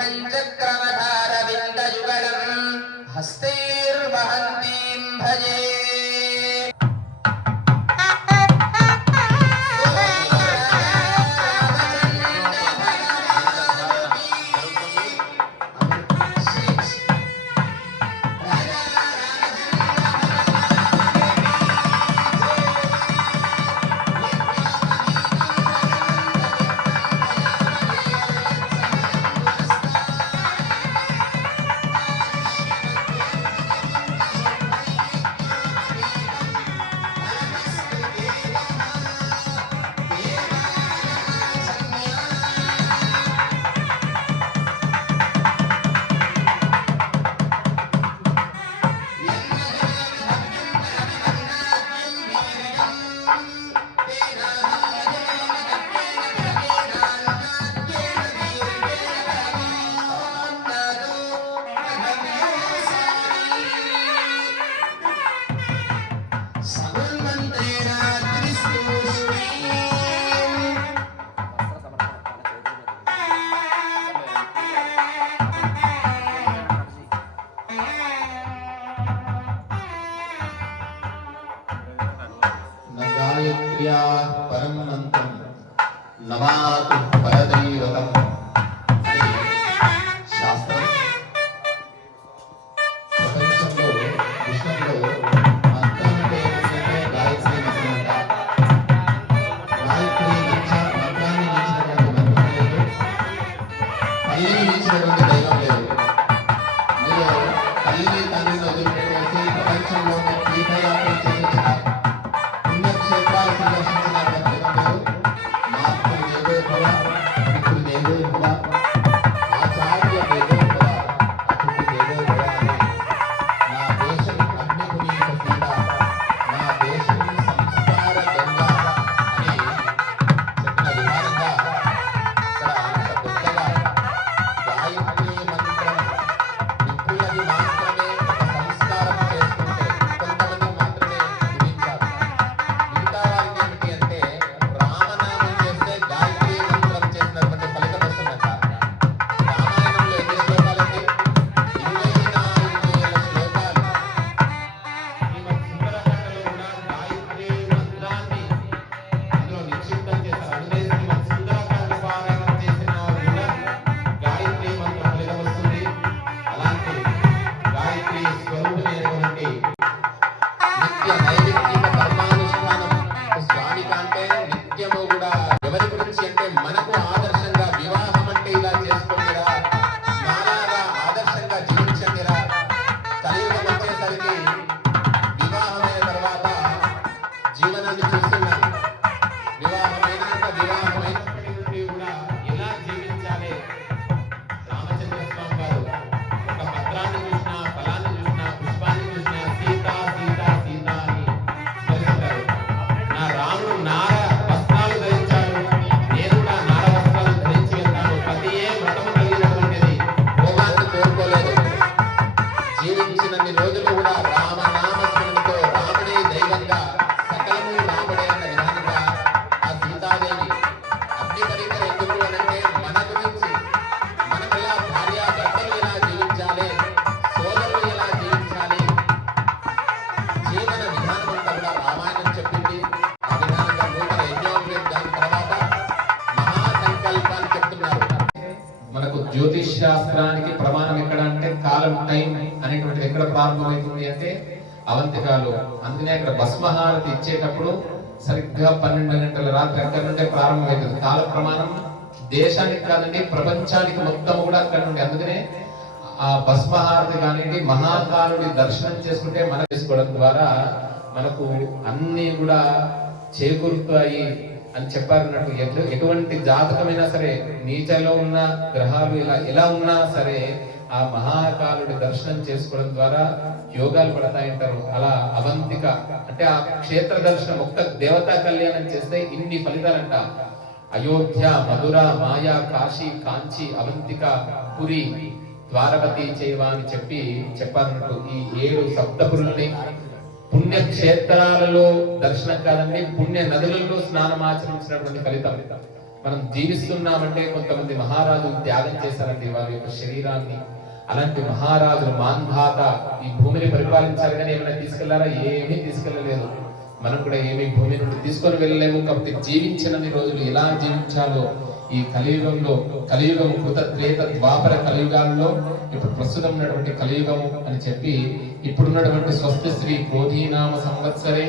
सिंहं चक्रमधारविन्दयुगलं हस्तैर्वहन्तीं भजे। परम मंत्रम नमातु परदैवतम शास्त्रम प्रपंचంలో విష్ణువులో మంత్రాన్ని గాయత్రి మంత్రం గాయత్రి మంత్రాన్ని ఇచ్చినటువంటి మంత్రం లేదు, తల్లిని ఇచ్చినటువంటి దైవం లేదు. మీరు తల్లిని తండ్రిని వదిలిపెట్టేసి ప్రపంచంలో తీర్థయాత్ర చేసి పుణ్యక్షేత్రాలు సందర్శించినటువంటి మాతృ దేవో భవ, పితృ దేవో భవ, ఆచార్య దేవో భవ, అతిథి దేవో భవ అని నా దేశం అగ్నిపునీత సీత, నా దేశం సంస్కార గంగా అని చెప్పిన విధానంగా ఇక్కడ అంత గొప్పగా గాయత్రి మంత్రం విప్పులది మాత్రమే ఒక సంస్కారం చేసుకుంటే కొంతమంది మాత్రమే విధించారు. మిగతా వారికి ఏమిటి అంటే రామనామం చేస్తే గాయత్రి మంత్రం చేసినటువంటి ఫలితం వస్తుందంట. రామాయణంలో ఎన్ని శ్లోకాలండి? 24,000 శ్లోకాలు. శ్రీమద్ సుందరకాండలో కూడా గాయత్రి మంత్రాన్ని అందులో నిక్షిప్తం చేశారు. అందుకే శ్రీమద్ సుందరకాండ పారాయణం చేసిన వారు కూడా గాయత్రి మంత్రం ఫలితం వస్తుంది. అలాంటి గాయత్రి స్వరూపిణి నిత్య నైమిత్తిక కర్మానుష్ఠానం స్వామి కంటే నిత్యము కూడా ఎవరి గురించి అంటే మనకు ఆదర్శంగా వివాహం అంటే ఇలా చేసుకోండిరా, నాలాగా ఆదర్శంగా జీవించండిరా. కలియుగం వచ్చేసరికి వివాహమైన తర్వాత జీవనాన్ని చూస్తున్నాం. వివాహమైనప్పటి నుండి కూడా ఎలా జీవించాలి? రామచంద్ర స్వామి గారు ఒక పత్రాన్ని చూసినా, ఫలాన్ని చూసినా, పుష్పాన్ని చూసినా సీత సీత సీత అని స్మరిస్తారు. నా రాముడు నార వస్త్రాలు ధరించాడు, నేను కూడా నార వస్త్రాలు ధరించి వెళ్తాను. పతియే వ్రతము కలిగినటువంటిది, భోగాన్ని కోరుకోలేదు. జీవించినన్ని రోజులు కూడా రామనామ స్మరణతో రాముడే దైవంగా సకలము రాముడే అన్న విధానంగా ఆ సీతాదేవి అగ్ని పరీక్ష ఎందుకు అనంటే మన గురించి మనం ఎలా భార్యాభర్తలు ఎలా జీవించాలి, సోదరులు ఎలా జీవించాలి, జీవన విధానం అంతా కూడా రామాయణం చెప్పింది. ఆ విధానంగా నూతన యజ్ఞోపేత దాని తర్వాత మహాసంకల్పాన్ని చెప్తున్నారు. మనకు జ్యోతిష్ శాస్త్రానికి ప్రమాణం ఎక్కడ అంటే కాలం టైం అనేటువంటిది ఎక్కడ ప్రారంభమవుతుంది అంటే అవంతికాలు. అందుకనే అక్కడ భస్మహారతి ఇచ్చేటప్పుడు సరిగ్గా 12 గంటల రాత్రి అక్కడ నుండే ప్రారంభమవుతుంది. కాల ప్రమాణం దేశానికి కాదండి, ప్రపంచానికి మొత్తం కూడా అక్కడ నుండి. అందుకనే ఆ భస్మహారతి కానివ్వండి, మహాకాలుడి దర్శనం చేసుకుంటే మనం చేసుకోవడం ద్వారా మనకు అన్ని కూడా చేకూరుతాయి అని చెప్పారన్నట్టు. ఎటువంటి జాతకమైనా సరే, నీచలో ఉన్న గ్రహాలు ఎలా ఉన్నా సరే ఆ మహాకాలుడి దర్శనం చేసుకోవడం ద్వారా యోగాలు పడతాయంటారు. అలా అవంతిక అంటే ఆ క్షేత్ర దర్శనం, ఒక్క దేవతా కళ్యాణం చేస్తే ఇన్ని ఫలితాలంట. అయోధ్య, మధుర, మాయా, కాశీ, కాంచి, అవంతిక, పురి, ద్వారవతి చేయవా అని చెప్పారన్నట్టు. ఈ 7 సప్తపురుల్ని పుణ్యక్షేత్రాలలో దర్శనం కాదండి, పుణ్య నదులలో స్నానం ఆచరించినటువంటి ఫలితం. మనం జీవిస్తున్నామంటే కొంతమంది మహారాజులు త్యాగం చేశారండి వారి యొక్క శరీరాన్ని. అలాంటి మహారాజులు మాంధాత ఈ భూమిని పరిపాలించారు, కానీ ఏమైనా తీసుకెళ్లారా? ఏమీ తీసుకెళ్లలేదు. మనం కూడా ఏమీ భూమి నుండి తీసుకొని వెళ్ళలేము. కాబట్టి జీవించినన్ని రోజులు ఎలా జీవించాలో ఈ కలియుగంలో, కలియుగము కృత త్రేత ద్వాపర కలియుగాల్లో ఇప్పుడు ప్రస్తుతం ఉన్నటువంటి కలియుగము అని చెప్పి ఇప్పుడున్నటువంటి స్వస్తి శ్రీ క్రోధీనామ సంవత్సరే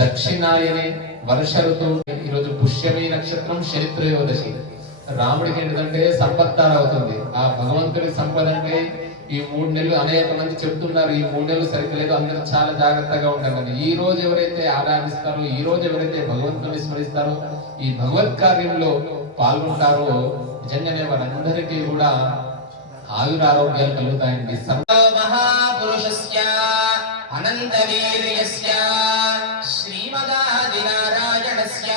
దక్షిణాయనే వర్ష ఋతువు. ఈరోజు పుష్యమి నక్షత్రం శనిత్రయోదశి. రాముడికి ఏంటంటే సంపత్తార అవుతుంది. ఆ భగవంతుడి సంపద అంటే ఈ 3 నెలలు అనేక మంది చెప్తున్నారు, ఈ 3 నెలలు సరిగ్గా అందరూ చాలా జాగ్రత్తగా ఉంటారు. ఈ రోజు ఎవరైతే ఆరాధిస్తారో, ఈ రోజు ఎవరైతే భగవంతుని స్మరిస్తారో, ఈ భగవత్ కార్యంలో పాల్గొంటారో నిజంగానే వారందరికీ కూడా ఆయురారోగ్యాలు కలుగుతాయండి. మహాపురుషస్య అనంత వీర్యస్య శ్రీమదాది నారాయణస్య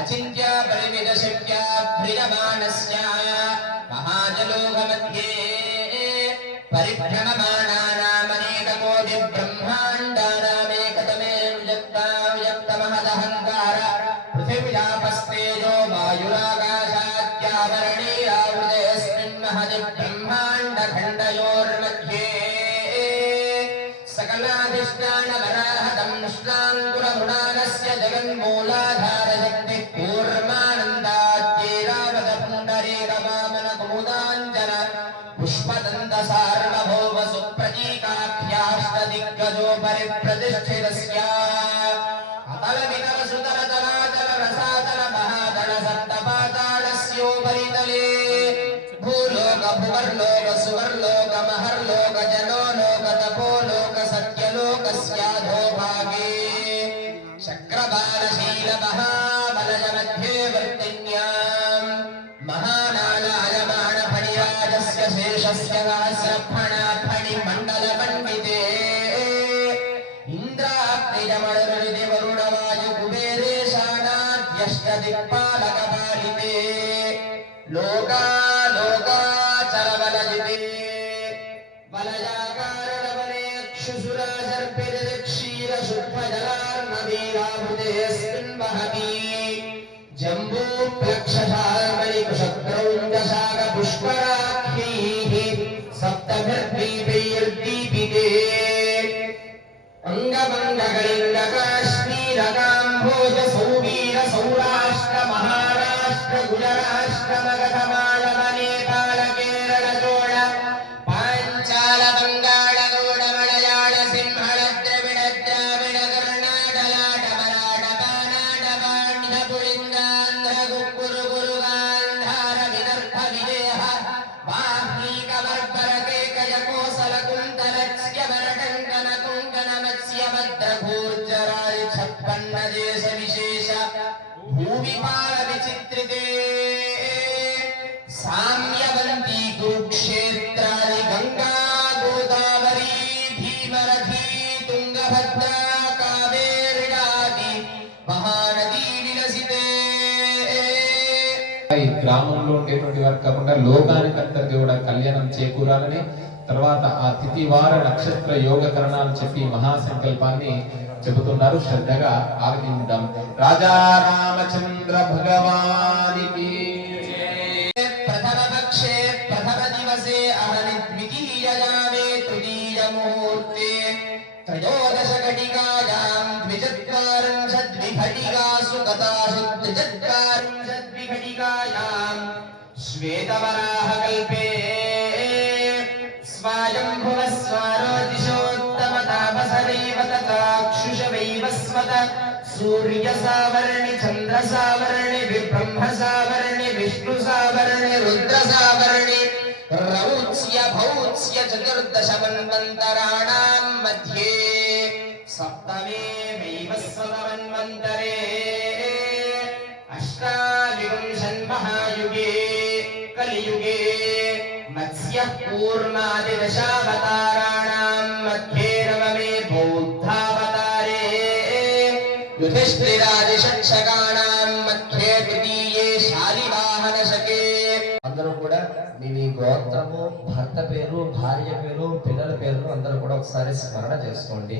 అచింత్య పరిమిత శక్య ప్రియమానస్య మహాజలోక మధ్యే పరిభ్రమమాణానామనేక కోటి బ్రహ్మాండానామేకతమే వ్యక్తమహదహంకార పృథివ్యాపస్తేజో వాయురాకాశాద్యావరణీరావృతేऽस्మిन् महति ब्रह्माण्डखण्डयोर्मध्ये सकलाधिष्ठानवराहतं श्लाङ्कुरमृणालस्य जगन्मूलाधारशक्तिः कूर्मानन्दाद्यैरावतपुण्डरीकवामनकुमुदाञ्जन पुष्पदन्तसार्वभौम सुप्रतीकाख्याष्टदिग्गजो परिप्रतिष्ठितस्य अतल वितल सुतल तलातल रसातल महातल सप्तपातालस्योपरितले भूलोक भुवर्लोक सुवर्लोक महर्लोक जनोलोक तपोलोक सत्यलोकस्याधोभागे चक्रबालशील महाबलज मध्ये वर्तिन्याम् महानालायमाण फणिराजस्य शेषस्य सहस्रफणाफणिमण्डलमण्डिते इन्द्राग्निजमणरुदिति वरुणवायु कुबेरेशानाद्यष्टदिक्पालकपालिते लोकालोकाचलबलजिते बलजाकारलवनेक्षुसुराजर्पिते क्षीरशुद्धजलार्णवीरावृतेऽस्मिन् वहति जम्बूफलक्षशार्मणिकुशक्रौञ्जशाकपुष्कराख्यैः सप्तभिर्दीपैर्दीपिते अंगमंगकलिंगकाश्मीरकाम्भोज सौवीर सौराष्ट्र महाराष्ट्र गुजराष्ट्र मगधमालव नेपाल केरल चोळ पांचाल बंगाल गौड मलयाळ सिंहळ द्रविड द्राविड कर्णाटक लाट मराठ बानाट वाण्य पुलिंगांध्र गुक्कुरु गुरु गांधार विदर्भ विदेह वाह्मीक वर्बर केकय कोसल कुंतलक्ष्य वरटंकन कुंकन मत्स्य भद्रघूर्जराय छप्पन्न देश विशेष भूमिपाल विचित्रिते साम्यवन्ती कुरुक्षेत्रादि गंगा गोदावरी भीमरथी तुंगभद्रा कावेरी महानदी विलसिते. ఈ గ్రామంలో ఉండేటువంటి వారు కాకుండా లోకానికి అందరికీ కూడా కళ్యాణం చేకూరాలని, తర్వాత ఆ తిథివార నక్షత్ర యోగకరణాలు చెప్పి మహాసంకల్పాన్ని చెబుతున్నారు. శ్రద్ధగా ఆలకిద్దాం. రాజా రామచంద్ర భగవానికి प्रथम पक्षे प्रथम दिवसे अहनि द्वितीययामे तृतीय मुहूर्ते त्रयोदश घटिकायां द्विचत्वारिंशद्विघटिकासु गतासु त्रिचत्वारिंशद्विघटिकायां श्वेतवराहकल्पे स्वायम्भुवस्वारोदिशोत्तमतापसदैव तथाक्षुषवैवस्वत सूर्यसावर्णि चन्द्रसावर्णि विब्रह्मसावर्णि विष्णुसावर्णि रुद्रसावर्णि रौत्स्य भौत्स्य चतुर्दश मन्वन्तराणां मध्ये सप्तमे वैवस्वतमन्वन्तरे अष्टाविंशन्महायुगे कलियुगे मत्स्यः कूर्मादिदशावताराणां मध्ये नवमे बौद्धावतारे युधिष्ठिरादिषट्शकानां मध्ये तृतीये शालिवाहनशके. అందరూ కూడా మీ గోత్రము, భర్త పేరు, భార్య పేరు, పిల్లల పేరు అందరూ కూడా ఒకసారి స్మరణ చేసుకోండి.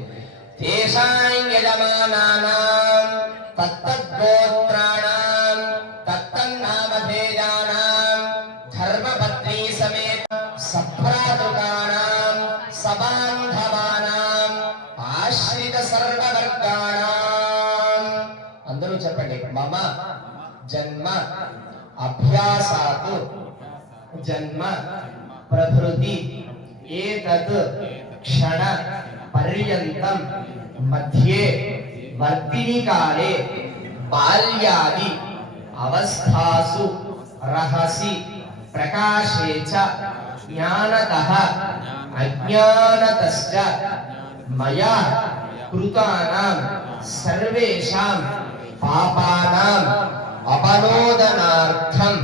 తేషాం యజమానానాం తత్తద్గోత్రాణాం తత్తన్న సభ్రాతృకాణాం సబాంధవానాం ఆశ్రిత సర్వవర్గాణాం. అందరూ చెప్పండి. మమ జన్మ అభ్యాసాత్ జన్మ ప్రభృతి ఏతత్ క్షణ పర్యంతం మధ్యే వర్తిని కాలే బాల్యాది అవస్థాసు రహసి ప్రకాశే చ జ్ఞానతః అజ్ఞానతశ్చ మయా కృతానాం సర్వేషాం పాపానాం అపనోదనార్థం.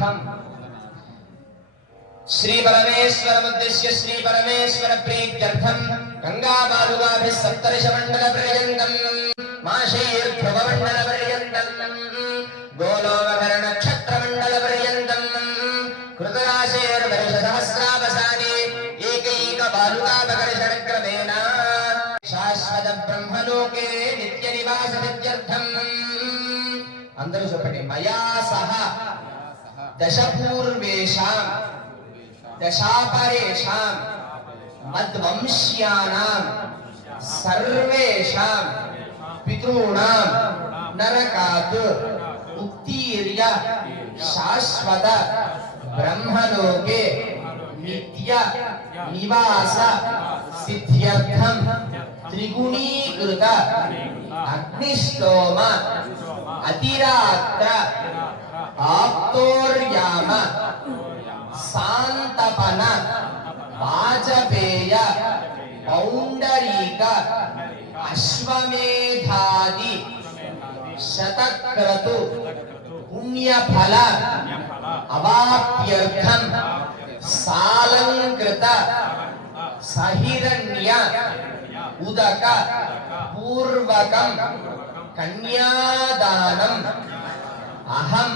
శ్రీ పరమేశ్వరముద్దిశ్య శ్రీ పరమేశ్వర ప్రీత్యర్థం గంగాబాలుగాభిः సప్తర్షి మండల పర్యంతం మాషైర్ధ్రువమండల పర్యంతం గోలోకర నక్షత్ర మండల పర్యంతం కృతరాశేర్వర్ష సహస్రావసానే ఏకైక బాలుకాపకర్షణక్రమేణ శాశ్వత బ్రహ్మలోకే నిత్య నివాస విద్యర్థం. అందరూ చెప్పండి. మయా సహ దశపూర్వేషాం దశాపరేషాం మద్వంశ్యానాం సర్వేషాం పితॄణాం నరకాత్ ఉత్తీర్య శాశ్వత బ్రహ్మలోకే నిత్య నివాస సిద్ధ్యర్థం త్రిగుణీకృత అగ్నిష్టోమ అతిరాత్ర ఆప్తోర్యామ శాంతపన వాజపేయ పౌండరీక అశ్వమేధాది శతక్రతు పుణ్యఫల అవాప్యర్థం సాలంకృత సహిరణ్య ఉదక పూర్వకం కన్యాదానం అహం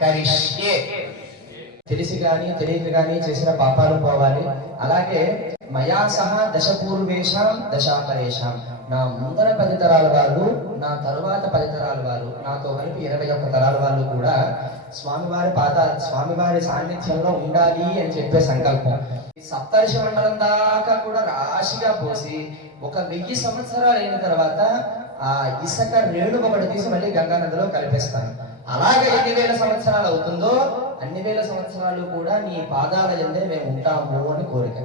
కరిష్యే. తెలిసి కానీ తెలియక కానీ చేసిన పాపాలు పోవాలి. అలాగే మయా సహ దశపూర్వేషాం దశాపరేషాం, నా ముందర 10 తరాల వాళ్ళు, నా తరువాత 10 తరాల వాళ్ళు, నాతో కలిపి 21 తరాల వాళ్ళు కూడా స్వామివారి సాన్నిధ్యంలో ఉండాలి అని చెప్పే సంకల్పం. ఈ సప్తర్షి మండలం దాకా కూడా రాశిగా పోసి 1000 సంవత్సరాలు అయిన తర్వాత ఆ ఇసుక రేణు ఒకటి తీసి మళ్ళీ గంగా నదిలో కలిపేస్తాను. అలాగే ఎన్ని వేల సంవత్సరాలు అవుతుందో అన్ని వేల సంవత్సరాలు కూడా నీ పాదాల యందే మేము ఉంటాము అని కోరిక.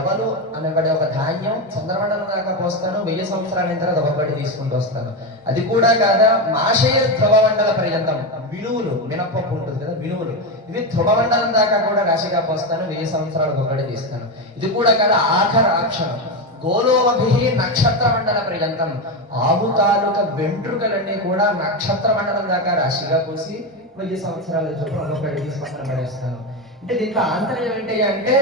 ఎవరు అనబడే ఒక ధాన్యం చంద్రమండలం దాకా పోస్తాను, 1000 సంవత్సరాల తర్వాత ఒకటి తీసుకుంటూ వస్తాను. అది కూడా కాదా మాషయ ధ్రువమండల పర్యంతం, మినువులు, మినపప్పు ఉంటుంది కదా మినువులు, ఇవి ధ్రువమండలం దాకా కూడా రాశిగా పోస్తాను, 1000 సంవత్సరాలకు ఒకటి తీస్తాను. ఇది కూడా కాదా ఆఖరాక్షరం గోలోమభి నక్షత్ర మండల పర్యంతం, ఆవు తాలూక వెంట్రుకలన్నీ కూడా నక్షత్ర మండలం దాకా రాశిగా పోసి 1000 సంవత్సరాల చొప్పున ఒకటి తీసుకొని పడేస్తాను. అంటే దీంట్లో ఆంతర్యం ఏంటి అంటే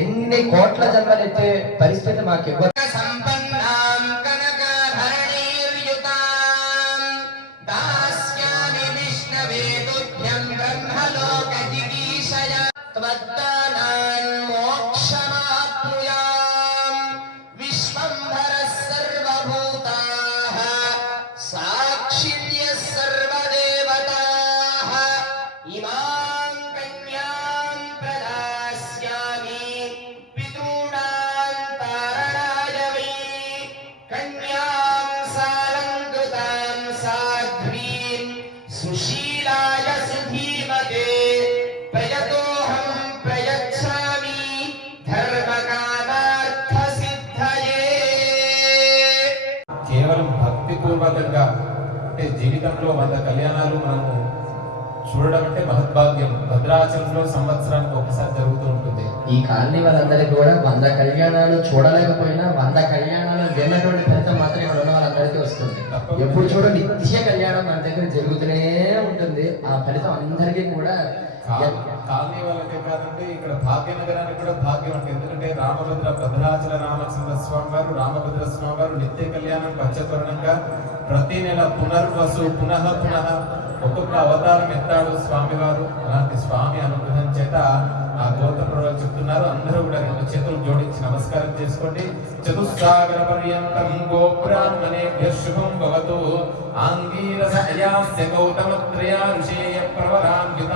ఎన్ని కోట్ల జన్మలైతే పరిస్థితి మాకు ఇవ్వ. సంపన్నాం కనకాభరణైర్యుతాం దాస్యామి విష్ణవే తుభ్యం బ్రహ్మలోక జిగీషయ త్వద్దానాన్ మోక్షమాప్నుయాం విశ్వంభరః సర్వభూతాః సాక్షిణ్యః సర్వదేవతాః ఇమాం కన్యాం ప్రదాస్యామి పితॄణాం తారణాయ వై కన్యాం సాలంకృతాం సాధ్వీం సుశీలాయ సుధీమతే ప్రయతోహం ప్రయచ్ఛామి ధర్మకామార్థ సిద్ధయే. కేవలం భక్తిపూర్వకంగా అంటే జీవితంలో 100 కళ్యాణాలు మనము చూడడం అంటే మహద్భాగ్యం. భద్రాచలంలో సంవత్సరానికి ఒకసారి జరుగుతూ ఉంటుంది. ఈ కాలనీ వాళ్ళందరికీ కూడా 100 కళ్యాణాలు చూడలేకపోయినా 100 కళ్యాణాలు విన్నటువంటి ఫలితం మాత్రం ఇక్కడ ఉన్న వాళ్ళందరికీ వస్తుంది. ఎప్పుడు చూడ నిత్య కళ్యాణం మన దగ్గర జరుగుతూనే ఉంటుంది. ఆ ఫలితం అందరికీ కూడా కాలనీ వాళ్ళకే కాదండి, ఇక్కడ భాగ్యనగరానికి కూడా భాగ్యం అంటే. ఎందుకంటే భద్రాచల రామచంద్ర స్వామి వారు, రామభద్ర స్వామి వారు నిత్య కళ్యాణం పంచతోరణంగా ప్రతి నెల పునర్వసు పునః ఒక్కొక్క అవతారం ఎత్తాడు స్వామివారు. అలాంటి స్వామి అనుగ్రహం చేత ఆ గోత్ర చెప్తున్నారు. అందరూ కూడా 2 చేతులు జోడించి నమస్కారం చేసుకోండి. చతుస్సాగర పర్యంతం గోబ్రాహ్మణేభ్యః శుభం భవతు. ఆంగీరస అయాస్య గౌతమత్రయా ఋషేయ ప్రవరాన్విత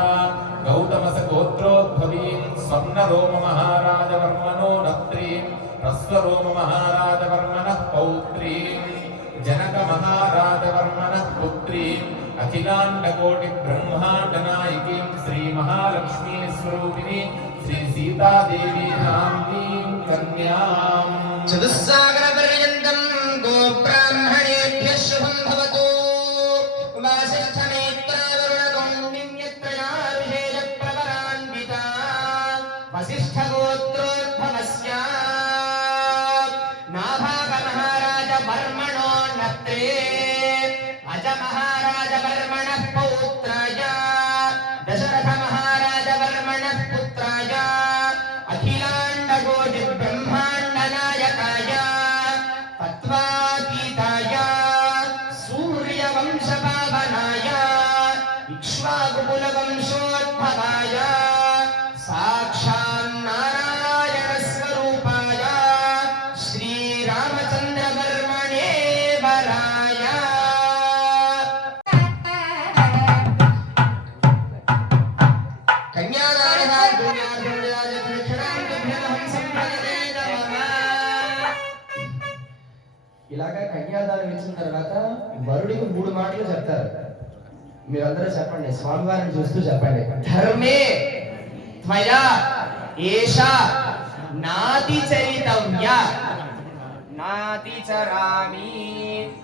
గౌతమస గోత్రోద్భవీం స్వర్ణరోమ మహారాజవర్మణో నత్రీం రస్వరోమ మహారాజవర్మణః పౌత్రీం జనక మహారాజవర్మణః పుత్రీం అఖిలాండకోటి బ్రహ్మాండ నాయకీం శ్రీ మహాలక్ష్మీ స్వరూపిణి శ్రీ సీతాదేవి నామ్నీం కన్యాం చతుస్సాగర పర్యంతం గోబ్రాహ్మణేభ్యః శుభం భవతు వాసిష్ఠనేత్రావరుణకౌండిన్యత్రయాభిషేక ప్రవరాన్వితా వసిష్ఠగోత్రోద్భవస్య నాభాగ మహారాజ వర్మణో నత్రే అజ మహారాజ వర్మణః పౌత్రాయ దశరథ మహారాజ వర్మణః పుత్రాయ అఖిలాండకోటి బ్రహ్మాండ నాయకాయ తత్వాతీతాయ సూర్యవంశపావనాయ ఇక్ష్వాకుకుల వంశోద్భవాయ సాక్షాన్నారాయణ స్వరూపాయ శ్రీరామచంద్రవర్మణే వరాయ ఇలాగా కన్యాదానం ఇచ్చిన తర్వాత వరుడికి 3 మాటలు చెప్తారు. మీరందరూ చెప్పండి, స్వామివారిని చూస్తూ చెప్పండి. ధర్మే త్వయా ఏష నాతి చరితవ్య నాతి చరామి.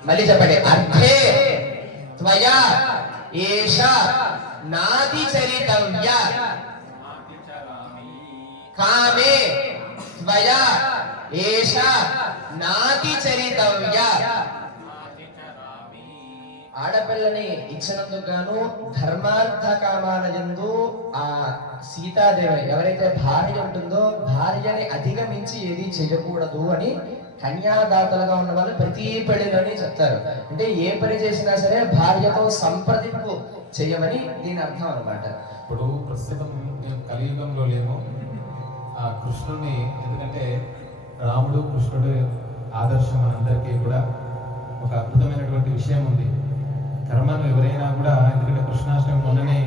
మళ్ళీ చెప్పండి. అర్థే త్వయా ఏష నాతి చరితవ్య కామే త్వయా ఏష నాతి చరితవ్య. ఆడపిల్లని ఇచ్చినందుకు గాను ధర్మార్థ కామాల యందు ఆ సీతాదేవి ఎవరైతే భార్య ఉంటుందో భార్యని అధిగమించి ఏది చేయకూడదు అని కన్యాదాతలుగా ఉన్న వాళ్ళు ప్రతి పెళ్లిలోని చెప్తారు. అంటే ఏ పని చేసినా సరే భార్యతో సంప్రదింపు చేయమని దీని అర్థం అన్నమాట. ఇప్పుడు ప్రస్తుతం మేము కలియుగంలో లేము. ఆ కృష్ణుని, ఎందుకంటే రాముడు కృష్ణుడు ఆదర్శం మనందరికీ కూడా ఒక అద్భుతమైనటువంటి విషయం ఉంది. కర్మను ఎవరైనా కూడా, ఎందుకంటే కృష్ణాష్టమి మొన్ననే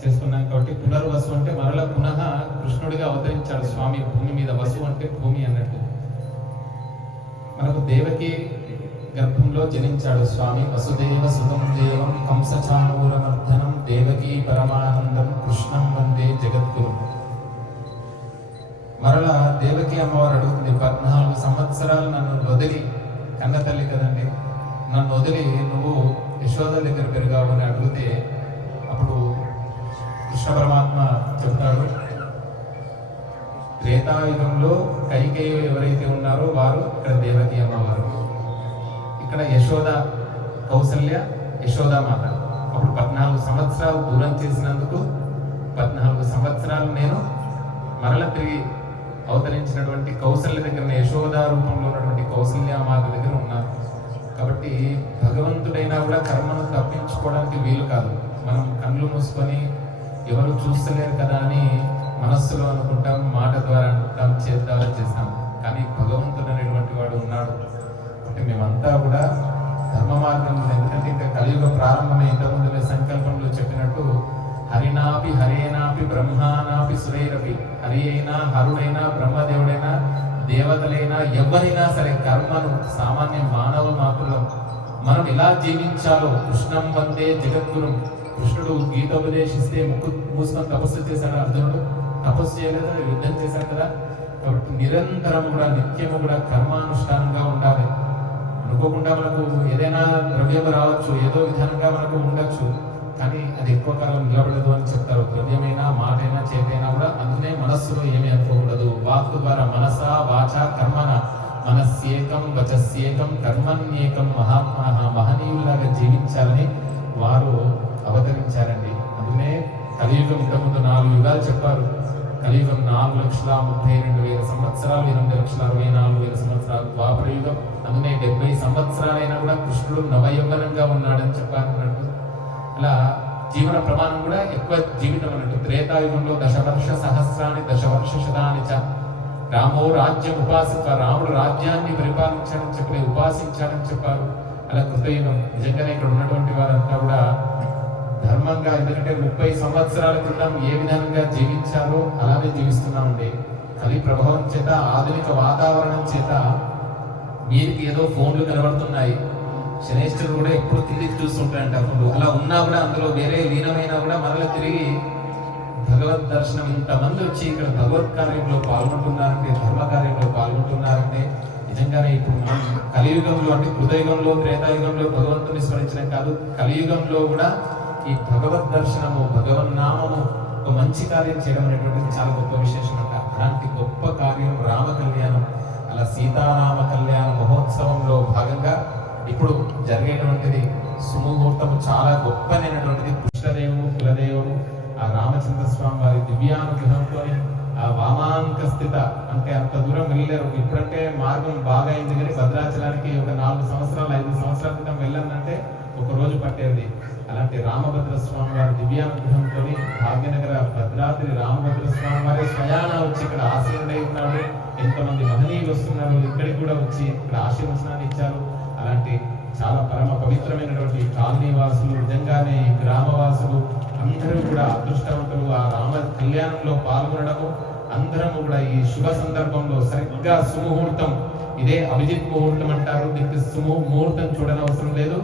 చేసుకున్నాం కాబట్టి పునర్వసు అంటే మరల పునః కృష్ణుడిగా అవతరించాడు స్వామి భూమి మీద. వసు అంటే భూమి అన్నట్టు. మనకు దేవకి గర్భంలో జనించాడు స్వామి. వసుదేవ సుతం దేవం కంసచాణూరమర్ధనం దేవకీ పరమానందం కృష్ణం వందే జగద్గురు. మరలా దేవకి అమ్మవారు అడుగుతుంది, 14 సంవత్సరాలు నన్ను వదిలి, కన్న తల్లి కదండి, నన్ను వదిలి నువ్వు యశోద దగ్గర పెరిగావు అని అడిగితే అప్పుడు కృష్ణ పరమాత్మ చెప్తాడు, త్రేతాయుగంలో కైకేయి ఎవరైతే ఉన్నారో వారు ఇక్కడ దేవకి అమ్మవారు, ఇక్కడ యశోద కౌసల్య యశోదామాత. అప్పుడు 14 సంవత్సరాలు దూరం చేసినందుకు 14 సంవత్సరాలు నేను మరల తిరిగి అవతరించినటువంటి కౌసల్య దగ్గర, యశోదా రూపంలో ఉన్నటువంటి కౌసల్యామాత దగ్గర ఉన్నారు. కాబట్టి భగవంతుడైనా కూడా కర్మను తప్పించుకోవడానికి వీలు కాదు. మనం కళ్ళు మూసుకొని ఎవరు చూస్తలేరు కదా అని మనస్సులో అనుకుంటాం, మాట ద్వారా అనుకుంటాం, చేతి ద్వారా చేస్తాం. కానీ భగవంతుడు అనేటువంటి వాడు ఉన్నాడు. అంటే మేమంతా కూడా ధర్మ మార్గంలో, ఎందుకంటే ఇంకా కలియుగ ప్రారంభమే. ఇంతకుముందు సంకల్పంలో చెప్పినట్టు హరినాపి హరేనాపి బ్రహ్మానాపి సురేరపి. హరి అయినా హరుడైనా బ్రహ్మదేవుడైనా దేవతలైనా ఎవరైనా సరే కర్మను సామాన్య మానవ మాత్రులం మనం ఎలా జీవించాలో కృష్ణం వందే జగద్గురు. కృష్ణుడు గీత ఉపదేశిస్తే ముక్కు మూసుకొని తపస్సు చేశాడు అర్జునుడు. తపస్సు చేయలేదు, యుద్ధం చేశాడు కదా. కాబట్టి నిరంతరం కూడా నిత్యము కూడా కర్మానుష్ఠానంగా ఉండాలి. అనుకోకుండా మనకు ఏదైనా ద్రవ్యం రావచ్చు, ఏదో విధానంగా మనకు ఉండొచ్చు, కానీ అది ఎక్కువ కాలం నిలబడదు అని చెప్తారు. ద్రవ్యమైనా మాటైనా చేతైనా కూడా అందునే మనస్సులో ఏమీ అనుకోకూడదు. వాక్కు ద్వారా మనస వాచ కర్మన మనస్యేకం వచస్యేకం కర్మణ్యేకం మహాత్మన మహనీయులాగా జీవించాలని వారు అవతరించారండి. అందుకనే కలియుగం ఇంతకుముందు 4 యుగాలు చెప్పారు. కలియుగం 4,32,000 సంవత్సరాలు, 8,64,000 సంవత్సరాలు ద్వాపర యుగం. అందుకనే 70 సంవత్సరాలైనా కూడా కృష్ణుడు నవయౌవనంగా ఉన్నాడని చెప్పారన్నట్టు. అలా జీవన ప్రమాణం కూడా ఎక్కువ జీవితం అన్నట్టు. త్రేతాయుగంలో 10 వర్ష సహస్రాన్ని 10 వర్ష శతాన్ని చ రామో రాజ్యం ఉపాసిత. రాముడు రాజ్యాన్ని పరిపాలించాడని చెప్పి ఉపాసించాడని చెప్పారు. అలా కృతయుగం నిజంగానే ఇక్కడ ఉన్నటువంటి వారంతా కూడా ధర్మంగా, ఎందుకంటే 30 సంవత్సరాల క్రితం ఏ విధంగా జీవించారో అలానే జీవిస్తున్నామండి. కలి ప్రభావం చేత, ఆధునిక వాతావరణం చేత వీరికి ఏదో ఫోన్లు కనబడుతున్నాయి. శనేశ్వరుడు కూడా ఎప్పుడు తిరిగి చూస్తుంటాయంట ఫోన్లు. అలా ఉన్నా కూడా అందులో వేరే లీనమైనా కూడా మరల తిరిగి భగవద్ దర్శనం, ఇంతమంది వచ్చి ఇక్కడ భగవత్ కార్యంలో పాల్గొంటున్నారంటే, ధర్మ కార్యంలో పాల్గొంటున్నారంటే నిజంగానే ఇప్పుడు మనం కలియుగంలో, అంటే కృతయుగంలో, త్రేతాయుగంలో భగవంతుని స్మరించడం కాదు, కలియుగంలో కూడా ఈ భగవద్ దర్శనము, భగవన్నామము ఒక మంచి కార్యం చేయడం అనేటువంటిది చాలా గొప్ప విశేషం అంట. అలాంటి గొప్ప కార్యం రామ కళ్యాణం. అలా సీతారామ కళ్యాణ మహోత్సవంలో భాగంగా ఇప్పుడు జరిగేటువంటిది సుముహూర్తము చాలా గొప్పనైనటువంటిది. కృష్ణదేవుడు, కులదేవుడు, ఆ రామచంద్ర స్వామి వారి దివ్యానుగ్రహంతో ఆ వామాంక స్థిత, అంటే అంత దూరం వెళ్ళారు. ఇప్పుడంటే మార్గం బాగా అయింది, కానీ భద్రాచలానికి ఒక 4 సంవత్సరాలు 5 సంవత్సరాల క్రితం వెళ్ళాలంటే ఒక రోజు పట్టేది. అలాంటి రామభద్ర స్వామి వారి దివ్యానుగ్రహంతో భాగ్యనగర భద్రాద్రి రామభద్ర స్వామి వారి స్వయాన వచ్చి ఇక్కడ ఆశీనుడై ఉన్నాడు. ఎంతమంది మహనీయులు వస్తున్నారు, ఇక్కడికి కూడా వచ్చి ఇక్కడ ఆశీర్వచనాన్ని ఇచ్చారు. అలాంటి చాలా పరమ పవిత్రమైనటువంటి కాలనీ వాసులు, నిజంగానే ఈ గ్రామవాసులు అందరూ కూడా అదృష్టవంతులు. ఆ రామ కళ్యాణంలో పాల్గొనడము, అందరము కూడా ఈ శుభ సందర్భంలో సరిగ్గా సుముహూర్తం, ఇదే అభిజిత్ ముహూర్తం అంటారు. దీనికి ముహూర్తం చూడనవసరం లేదు.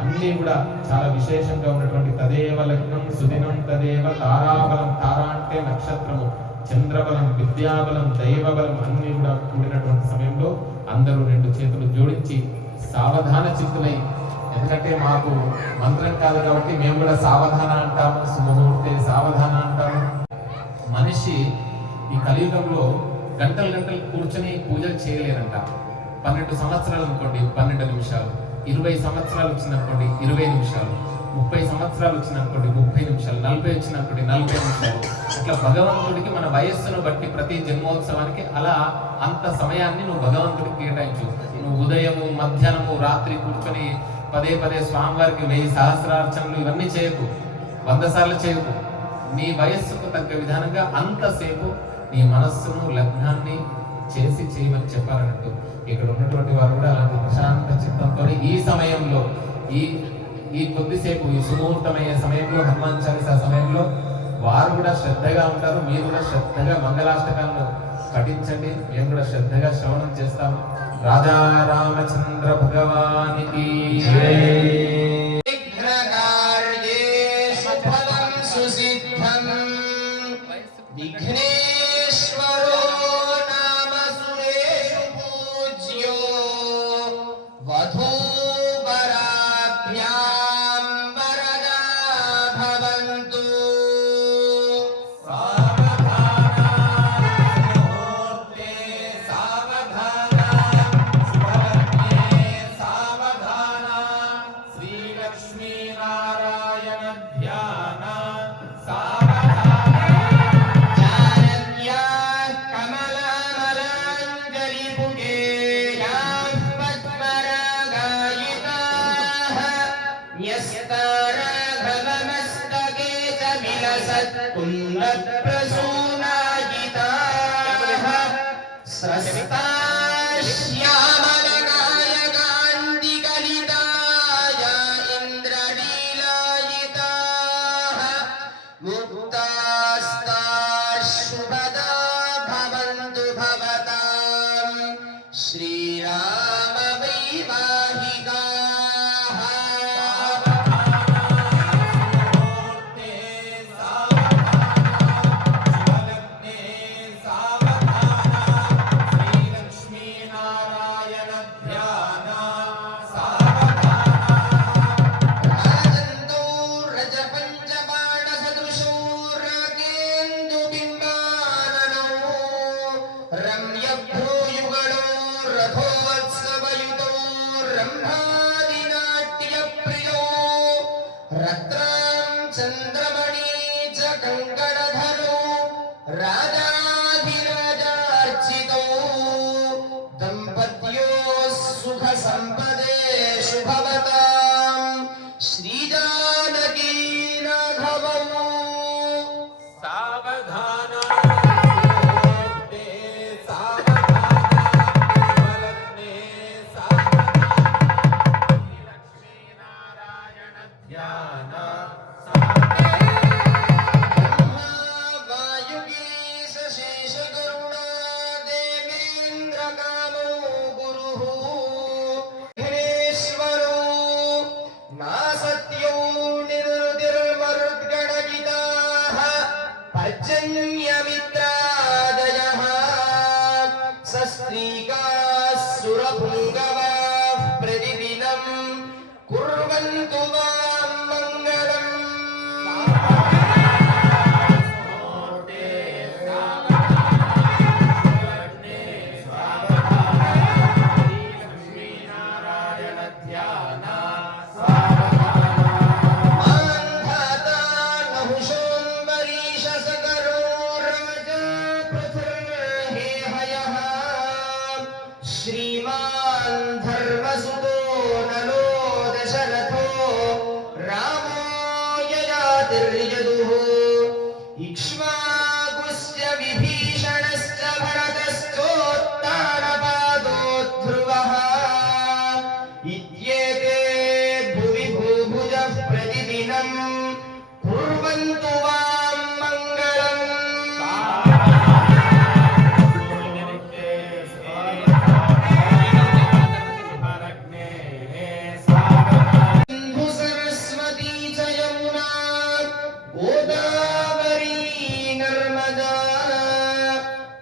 అన్ని కూడా చాలా విశేషంగా ఉన్నటువంటి తదేవ లగ్నం సుదినం తదేవ తారాబలం, తారా అంటే నక్షత్రము, చంద్రబలం, విద్యాబలం, దైవబలం అన్ని కూడా కూడినటువంటి సమయంలో అందరూ 2 చేతులు జోడించి సావధాన చిత్తులై, ఎందుకంటే మాకు మంత్రం కాదు కాబట్టి మేము కూడా సావధాన అంటాము, సుముహూర్తే సావధాన అంటాము. మనిషి ఈ కలియుగంలో గంటలు గంటలు కూర్చొని పూజలు చేయలేరంట. 12 సంవత్సరాలు అనుకోండి 12 నిమిషాలు, 20 సంవత్సరాలు వచ్చిందనుకోండి 20 నిమిషాలు, 30 సంవత్సరాలు వచ్చిందనుకోండి 30 నిమిషాలు, 40 వచ్చిందనుకోండి 40 నిమిషాలు. అట్లా భగవంతుడికి మన వయస్సును బట్టి ప్రతి జన్మోత్సవానికి అలా అంత సమయాన్ని నువ్వు భగవంతుడికి కేటాయించు. నువ్వు ఉదయము, మధ్యాహ్నము, రాత్రి కూర్చొని పదే పదే స్వామివారికి 1000 సహస్రార్చనలు ఇవన్నీ చేయకు, 100 సార్లు చేయకు. నీ వయస్సుకు తగ్గ విధానంగా అంతసేపు నీ మనస్సును, లగ్నాన్ని చేసి చేయమని చెప్పారన్నట్టు. ఇక్కడ ఉన్నటువంటి వారు కూడా అలాంటి ప్రశాంత చిత్తంతో ఈ సమయంలో, ఈ కొద్దిసేపు, ఈ సుముహూర్తమయ్యే సమయంలో, హనుమాన్ చాలీసా సమయంలో వారు కూడా శ్రద్ధగా ఉంటారు. మీరు కూడా శ్రద్ధగా మంగళాష్టకాలను పఠించండి. మేము కూడా శ్రద్ధగా శ్రవణం చేస్తాము. రాజా రామచంద్ర భగవానికి విఘ్నేశ్వరో నామ సురేషు పూజ్యో వధూవరాభ్యాం వరదా భవంతు. శ్రీలక్ష్మీనారాయణ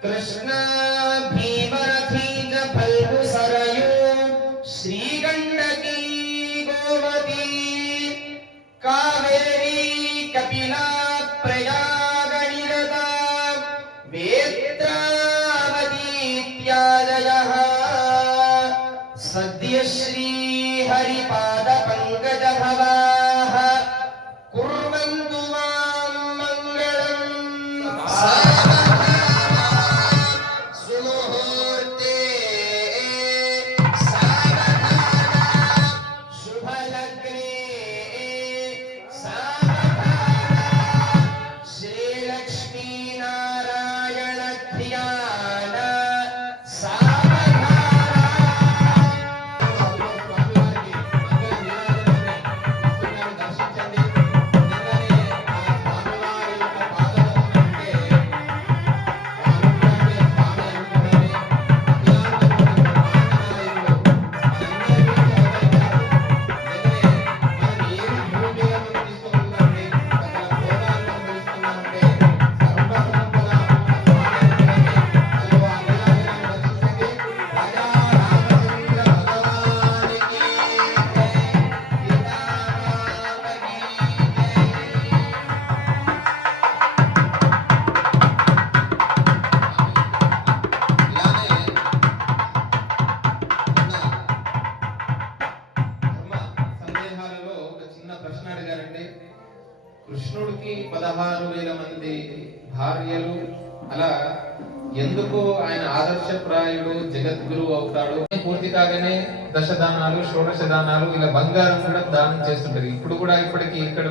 కృష్ణ భీమరథీ ఫల్గు సరయూ శ్రీగండకీ గోమతీ కావేరీ కపిలా ప్రయాగనిరత వేత్రావతీత్యాదయః సద్య శ్రీ హరిపాద పంకజ భవాః కుర్వంతు మాం మంగళం సుముహూర్తే శుభలగ్నే శ్రీలక్ష్మీ నారాయణ ధ్యాన సందేహాలలో ఒక చిన్న ప్రశ్న అడిగారండి. కృష్ణుడికి 16,000 మంది భార్యలు, అలా ఎందుకు ఆయన ఆదర్శప్రాయుడు జగద్గురు అవుతాడు? పూర్తి కాగానే దశదానాలు, షోడశ దానాలు, ఇలా బంగారం కూడా దానం చేస్తుంటారు. ఇప్పుడు కూడా ఇప్పటికి ఇక్కడ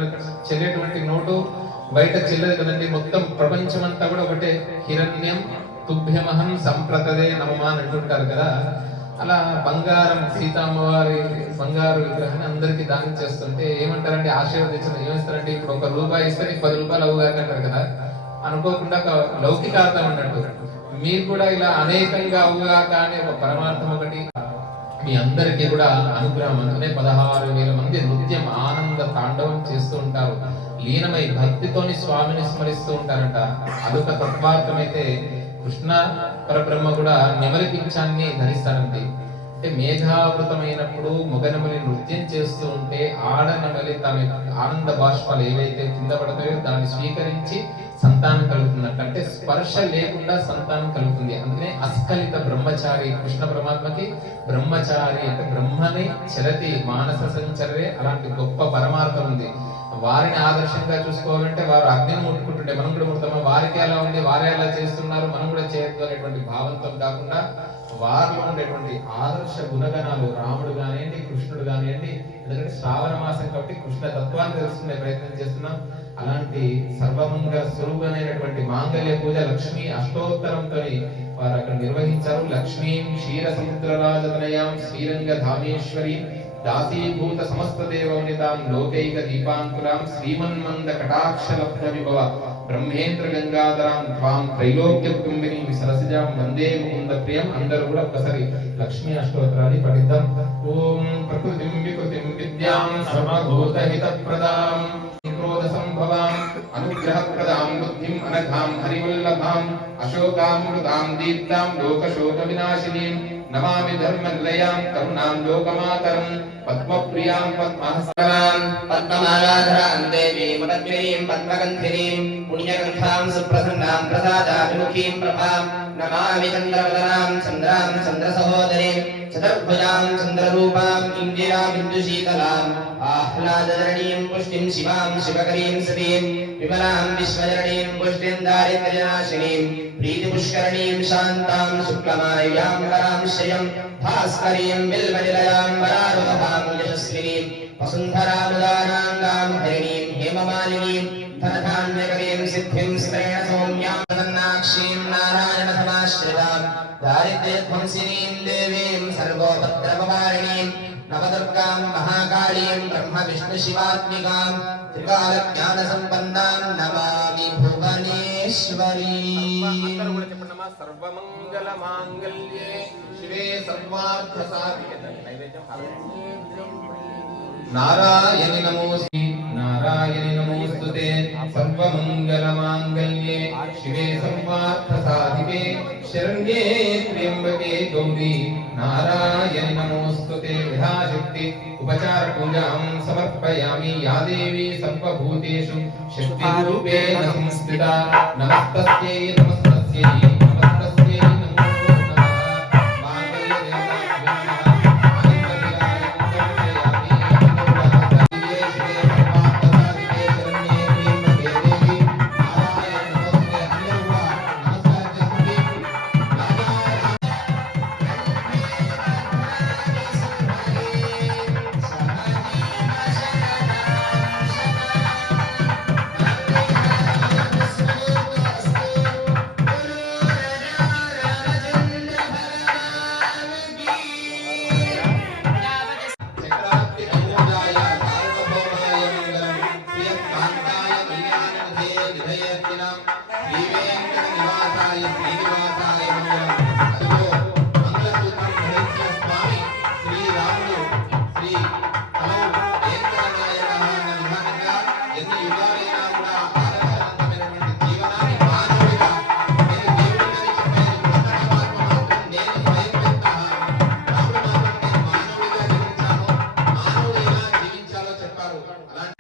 చెల్లేటువంటి నోటు బయట చెల్లదు కదండి. మొత్తం ప్రపంచం అంతా కూడా ఒకటే హిరణ్యం తుభ్యమహం సంప్రతదే నమమా అని అంటుంటారు కదా. అలా బంగారం, సీతామ్మవారి బంగారు విగ్రహాన్ని అందరికీ దానం చేస్తుంటే ఏమంటారంటే ఆశీర్వదించడం ఏమిస్తారంటే, ఇప్పుడు ₹1 ఇస్తే నీకు ₹10 అవుగాక అంటారు కదా. అనుకోకుండా ఒక లౌకికార్థం అన్నట్టు మీరు కూడా ఇలా అనేకంగా అవుగాక అనే ఒక పరమార్థం ఒకటి. మీ అందరికీ కూడా అనుగ్రహం అందుకనే 16,000 మంది నృత్యం ఆనంద తాండవం చేస్తూ ఉంటారు. లీనమై భక్తితోని స్వామిని స్మరిస్తూ ఉంటారంట. అదొక తత్వార్థమైతే కృష్ణ పరబ్రహ్మ కూడా నెమలి పింఛాన్ని ధరిస్తారండి. అంటే మేఘావృతమైనప్పుడు మొగనమలి నృత్యం చేస్తూ ఉంటే ఆడనమలి తన ఆనంద బాష్పాలు ఏవైతే కింద పడతాయో దాన్ని స్వీకరించి సంతానం కలుగుతున్నట్టు. అంటే స్పర్శ లేకుండా సంతానం కలుగుతుంది. అందుకనే అస్కలిత బ్రహ్మచారి కృష్ణ పరమాత్మకి బ్రహ్మచారి అంటే బ్రహ్మని చరతి మానస సంచరే అలాంటి గొప్ప పరమార్థం ఉంది. వారిని ఆదర్శంగా చూసుకోవాలంటే వారు అగ్నిని ముట్టుకుంటుంటే మనం కూడా ముడతామా, వారికి ఎలా ఉంది, వారే ఎలా చేస్తున్నారు, మనం కూడా చేయొద్దు అనేటువంటి భావంతో కాకుండా వారిలో ఉండేటువంటి ఆదర్శ గుణగణాలు, రాముడు కానివ్వండి, కృష్ణుడు కానివ్వండి, ఎందుకంటే శ్రావణ మాసం కాబట్టి కృష్ణ తత్వాన్ని తెలుసుకునే ప్రయత్నం చేస్తున్నాం. అలాంటి సర్వమంగళ స్వరూపమైనటువంటి మాంగళ్య పూజ లక్ష్మీ అష్టోత్తరంతో వారు అక్కడ నిర్వహించారు. లక్ష్మీం క్షీర సముద్రరాజతనయాం శ్రీరంగ ధామేశ్వరి దాసీభూత సమస్త దేవవనితాం లోకైక దీపాంకురాం శ్రీమన్మంద కటాక్షలబ్ధ విభవ బ్రహ్మేంద్ర గంగాధరాం త్వాం త్రైలోక్య కుటుంబినీం సరసిజాం వందే ముకుంద ప్రియం. అందరూ కూడా ఒకసారి లక్ష్మీ అష్టోత్తరాన్ని పఠిద్దాం. ఓం ప్రకృతిం వికృతిం విద్యాం సర్వభూత హితప్రదాం క్రోధ సంభవాం అనుగ్రహప్రదాం బుద్ధిం అనఘాం హరివల్లభాం అశోకామృతాం దీప్తాం లోకశోక వినాశినీం నమామి ధర్మనిలయాం కరుణాం లోకమాతరం పద్మప్రియాం పద్మహస్తరాం పద్మమాలాధరాం దేవీం పద్మినీం పద్మగంధినీం పుణ్యగంధాం సుప్రసన్నాం ప్రసాదాభిముఖీం ప్రభాం నమామి చంద్రవదనాం చంద్రాం చంద్రసహోదరీం చతుర్భుజాం చంద్రరూపాం ఇందిరాబిందుశీతలాం ఆహ్లాదధరణీం పుష్టిం శివాం శివకరీం సతీం విమలాం విశ్వజననీం పుష్టిం దారిద్ర్యనాశినీం ప్రీతిపుష్కరణీం శాంతాం శుక్లమాల్యాం వరాం శ్రియం భాస్కరీం బిల్వనిలయాం వరారుహభాం యశస్వినీం వసుంధరాముదానాంగాం హరిణీం హేమమాలినీం ధనధాన్యకరీం సిద్ధిం శ్రేణ సౌమ్యాం సన్నాక్షీం నారాయణ సమాశ్రితాం దారిద్ర్యధ్వంసినీం దేవీం సర్వోపద్రవవారిణీం నవదుర్గాం మహాకాళీం బ్రహ్మ విష్ణు శివాత్మికాం త్రికాలజ్ఞాన సంపన్నాం నమామి భువనేశ్వరీం. సర్వమంగళ మాంగళ్యే శివే సర్వార్థ సాధికే నారాయణి నమోసి నారాయణి నమోస్తుతే సర్వమంగళ మాంగళ్యే శివే సర్వార్థ సాధికే శరణ్యే త్ర్యంబకే గౌరీ నారాయణి నమోస్తుతే. యథాశక్తి ఉపచార పూజాం సమర్పయామి. యా దేవి సర్వభూతేషు శక్తి రూపేణ సంస్థితా. నమస్తస్యై నమస్తస్యై నమస్తస్యై నమో నమః. మాంగళ్య దేవతాభ్యో నమః. ఆదిత్యవిరాజం సమర్పయామి. శివే శివే సర్వార్థసాధికే శరణ్యే త్ర్యంబకే దేవి నారాయణి నమోస్తుతే. అందరూ కూడా నమస్కారం చేసుకోండి. చక్రవర్తి అమోఘాయ సార్వభౌమాయ మంగళం. ప్రియకాంతాయ కళ్యాణనిధే నిధయేర్తినాం. శ్రీవేంకట నివాసాయ శ్రీనివాసాయ మంగళం. అదిగో మంగళసూత్రం ధరించిన స్వామి శ్రీరాముడు శ్రీ కలవు వెంకటనాయక అన్న విధానంగా ఎన్ని యుగాలైనా కూడా ఆదర్శవంతమైనటువంటి జీవనాన్ని మానవుడిగా నేను దేవుడిని చెప్పేది కృష్ణ పరమాత్మ మాత్రం నేను స్వయం వ్యక్తః. రాముడు మాత్రం నేను మానవుడిగా జీవించాను, మానవుడు ఎలా జీవించాలో చెప్పారు. అలాంటి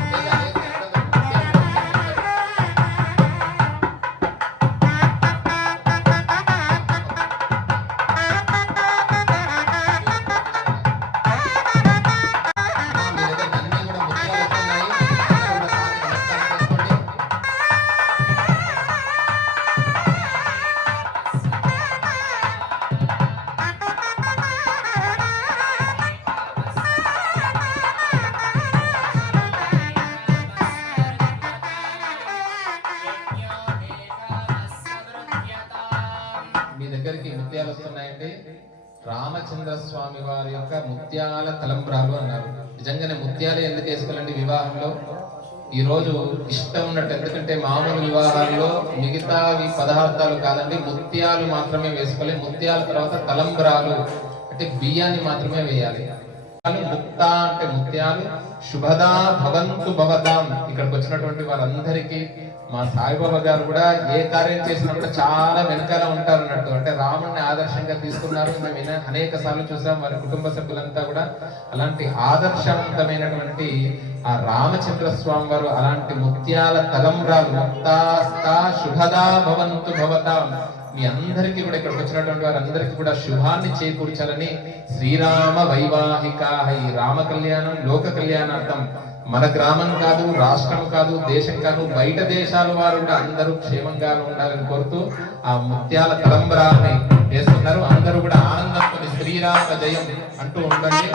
మీ దగ్గర అన్ని కూడా ముత్యాలు వస్తున్నాయి. అందరూ కూడా సాటి నమస్కారం చేసుకోండి. మీ దగ్గరికి ముత్యాలు వస్తున్నాయండి. రామచంద్ర స్వామి వారి యొక్క ముత్యాల తలంబ్రాలు అన్నారు. నిజంగానే ముత్యాలు ఎందుకు వేసుకోవాలండి వివాహంలో? ఈ రోజు ఇష్టం ఉన్నట్టు, ఎందుకంటే మామూలు వివాహాల్లో మిగతావి పదార్థాలు కాదండి, ముత్యాలు మాత్రమే వేసుకోవాలి. ముత్యాల తర్వాత తలంబ్రాలు అంటే బియ్యాన్ని మాత్రమే వేయాలి. ముక్త అంటే ముత్యాలు. శుభదా భవంతు భవతాం. ఇక్కడికి వచ్చినటువంటి వారందరికీ మా సాయిబాబా గారు కూడా ఏ కార్యం చేసినా కూడా చాలా వెనకాల ఉంటారు అన్నట్టు. అంటే రాముడిని ఆదర్శంగా తీసుకున్నారు. మేము అనేక సార్లు చూసాం. వారి కుటుంబ సభ్యులంతా కూడా అలాంటి ఆదర్శవంతమైనటువంటి ఆ రామచంద్ర స్వామి వారు అలాంటి ముత్యాల తలంబ్రాలు ముక్తాస్తా శుభదా భవంతు భవతాం. మీ అందరికీ కూడా ఇక్కడికి వచ్చినటువంటి వారందరికీ కూడా శుభాన్ని చేకూర్చాలని శ్రీరామ వైవాహిక ఈ రామ కళ్యాణం లోక కళ్యాణార్థం మన గ్రామం కాదు, రాష్ట్రం కాదు, దేశం కాదు, బయట దేశాల వారు కూడా అందరూ క్షేమంగా ఉండాలని కోరుతూ ఆ ముత్యాల తలంబ్రాలని వేస్తున్నారు. అందరూ కూడా ఆనందంతో శ్రీరామ జయం అంటూ ఉండండి.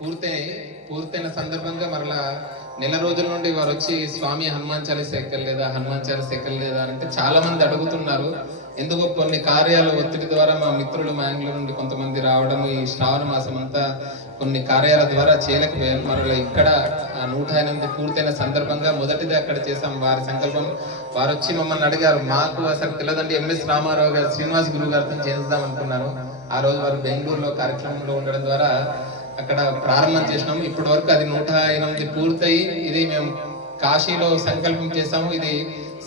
పూర్తయిన సందర్భంగా మరలా నెల రోజుల నుండి వారు వచ్చి స్వామి హనుమాన్ చాలీసా ఎక్కలేదా, హనుమాన్ చాలీసా ఎక్కలేదా అంటే చాలా మంది అడుగుతున్నారు. ఎందుకో కొన్ని కార్యాల ఒత్తిడి ద్వారా మా మిత్రులు మ్యాంగ్లూర్ నుండి కొంతమంది రావడం, ఈ శ్రావణ మాసం అంతా కొన్ని కార్యాల ద్వారా చేయలేకపోయాను. మరలా ఇక్కడ 108 పూర్తయిన సందర్భంగా మొదటిది అక్కడ చేశాం. వారి సంకల్పం, వారు వచ్చి మమ్మల్ని అడిగారు. మాకు అసలు తెలియదండి, ఎంఎస్ రామారావు గారు, శ్రీనివాస్ గురువు గారితో చేద్దాం అనుకున్నాను. ఆ రోజు వారు బెంగళూరులో కార్యక్రమంలో ఉండడం ద్వారా అక్కడ ప్రారంభం చేసినాము. ఇప్పటి వరకు అది 108 పూర్తయి, ఇది మేము కాశీలో సంకల్పం చేశాము. ఇది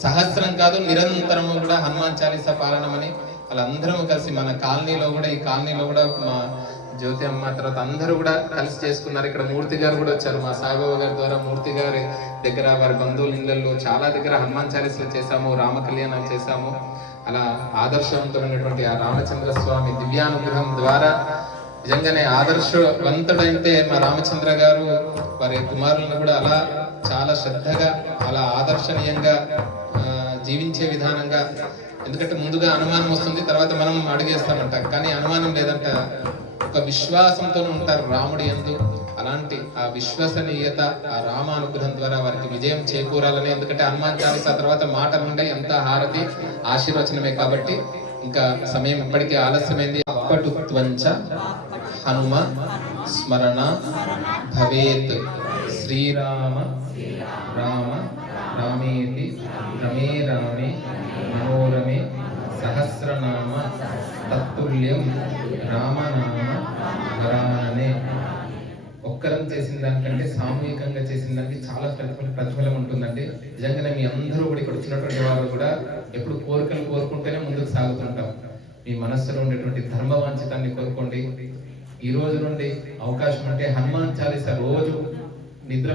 సహస్రం కాదు, నిరంతరము కూడా హనుమాన్ చాలీసా పాలనమని వాళ్ళందరం కలిసి మన కాలనీలో కూడా, ఈ కాలనీలో కూడా మా జ్యోతి అమ్మ తర్వాత అందరూ కూడా కలిసి చేసుకున్నారు. ఇక్కడ మూర్తి గారు కూడా వచ్చారు. మా సాయిబాబా గారి ద్వారా మూర్తి గారి దగ్గర, వారి బంధువుల ఇళ్ళల్లో చాలా దగ్గర హనుమాన్ చాలీసాలు చేశాము, రామ కళ్యాణాలు చేశాము. అలా ఆదర్శవంతమైనటువంటి ఆ రామచంద్ర స్వామి దివ్యానుగ్రహం ద్వారా నిజంగానే ఆదర్శవంతుడైతే మా రామచంద్ర గారు వారి కుమారులను కూడా అలా చాలా శ్రద్ధగా, అలా ఆదర్శనీయంగా జీవించే విధానంగా. ఎందుకంటే ముందుగా అనుమానం వస్తుంది, తర్వాత మనం అడిగేస్తామంట, కానీ అనుమానం లేదంట. ఒక విశ్వాసంతో ఉంటారు రాముడి యందు. అలాంటి ఆ విశ్వసనీయత, ఆ రామానుగ్రహం ద్వారా వారికి విజయం చేకూరాలని. ఎందుకంటే హనుమాన్ చాలీసా తర్వాత మాటలు ఉండే ఎంత హారతి ఆశీర్వచనమే. కాబట్టి ఇంకా సమయం ఇప్పటికే ఆలస్యమైంది. అప్పటుత్వంచ హనుమ స్మరణ భవేత్. శ్రీరామ రామ రామేతి రమే రామే మనోరమే సహస్రనామ తత్తుల్యం రామనామ వరాననే. ఒక్కరం చేసిన దానికంటే సామూహికంగా చేసిన దానికి చాలా ప్రతిఫలం ఉంటుందండి. నిజంగానే మీ అందరూ కూడా ఇక్కడ వచ్చినటువంటి వారు కూడా ఎప్పుడు కోరికలు కోరుకుంటేనే ముందుకు సాగుతుంటాం. మీ మనస్సులో ఉండేటువంటి ధర్మవాంఛితాన్ని కోరుకోండి. ఈ రోజు నుండి అవకాశం అంటే హనుమాన్ చాలీసా రోజు నిద్ర